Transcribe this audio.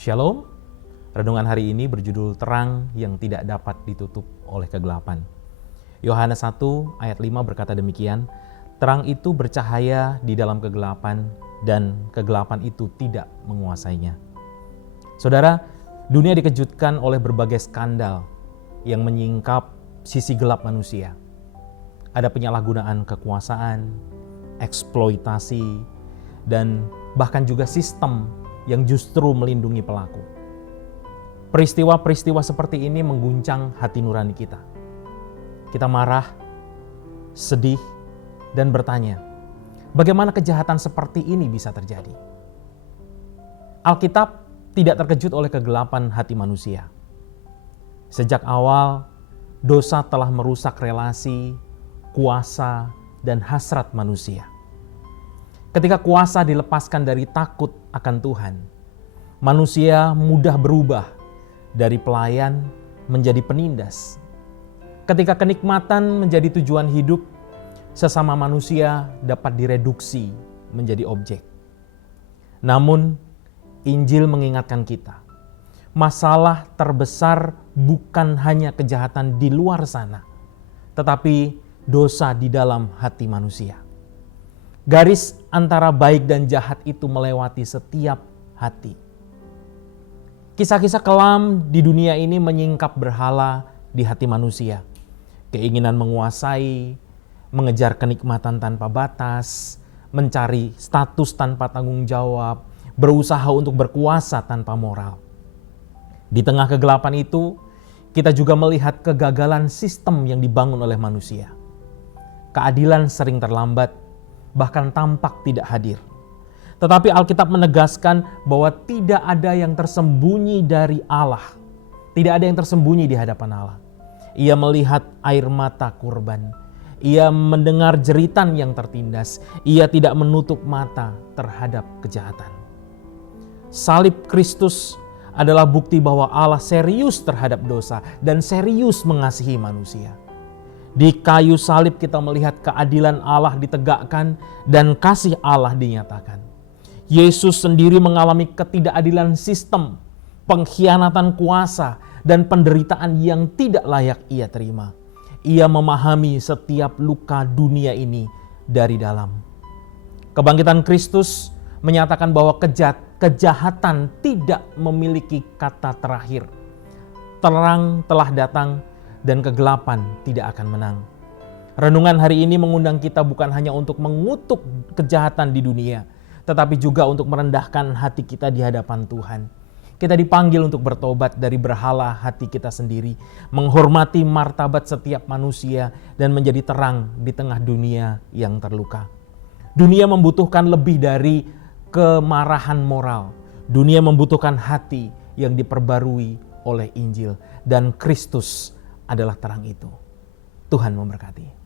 Shalom, renungan hari ini berjudul Terang yang tidak dapat ditutup oleh kegelapan. Yohanes 1 ayat 5 berkata demikian, terang itu bercahaya di dalam kegelapan dan kegelapan itu tidak menguasainya. Saudara, dunia dikejutkan oleh berbagai skandal yang menyingkap sisi gelap manusia. Ada penyalahgunaan kekuasaan, eksploitasi, dan bahkan juga sistem yang justru melindungi pelaku. Peristiwa-peristiwa seperti ini mengguncang hati nurani kita. Kita marah, sedih, dan bertanya, bagaimana kejahatan seperti ini bisa terjadi? Alkitab tidak terkejut oleh kegelapan hati manusia. Sejak awal, dosa telah merusak relasi, kuasa, dan hasrat manusia. Ketika kuasa dilepaskan dari takut akan Tuhan, manusia mudah berubah dari pelayan menjadi penindas. Ketika kenikmatan menjadi tujuan hidup, sesama manusia dapat direduksi menjadi objek. Namun, Injil mengingatkan kita, masalah terbesar bukan hanya kejahatan di luar sana, tetapi dosa di dalam hati manusia. Garis antara baik dan jahat itu melewati setiap hati. Kisah-kisah kelam di dunia ini menyingkap berhala di hati manusia. Keinginan menguasai, mengejar kenikmatan tanpa batas, mencari status tanpa tanggung jawab, berusaha untuk berkuasa tanpa moral. Di tengah kegelapan itu, kita juga melihat kegagalan sistem yang dibangun oleh manusia. Keadilan sering terlambat, bahkan tampak tidak hadir. Tetapi Alkitab menegaskan bahwa tidak ada yang tersembunyi dari Allah. Tidak ada yang tersembunyi di hadapan Allah. Ia melihat air mata korban. Ia mendengar jeritan yang tertindas. Ia tidak menutup mata terhadap kejahatan. Salib Kristus adalah bukti bahwa Allah serius terhadap dosa dan serius mengasihi manusia. Di kayu salib kita melihat keadilan Allah ditegakkan dan kasih Allah dinyatakan. Yesus sendiri mengalami ketidakadilan sistem, pengkhianatan kuasa, dan penderitaan yang tidak layak ia terima. Ia memahami setiap luka dunia ini dari dalam. Kebangkitan Kristus menyatakan bahwa kejahatan tidak memiliki kata terakhir. Terang telah datang dan kegelapan tidak akan menang. Renungan hari ini mengundang kita bukan hanya untuk mengutuk kejahatan di dunia, tetapi juga untuk merendahkan hati kita di hadapan Tuhan. Kita dipanggil untuk bertobat dari berhala hati kita sendiri, menghormati martabat setiap manusia, dan menjadi terang di tengah dunia yang terluka. Dunia membutuhkan lebih dari kemarahan moral. Dunia membutuhkan hati yang diperbarui oleh Injil, dan Kristus adalah terang itu. Tuhan memberkati.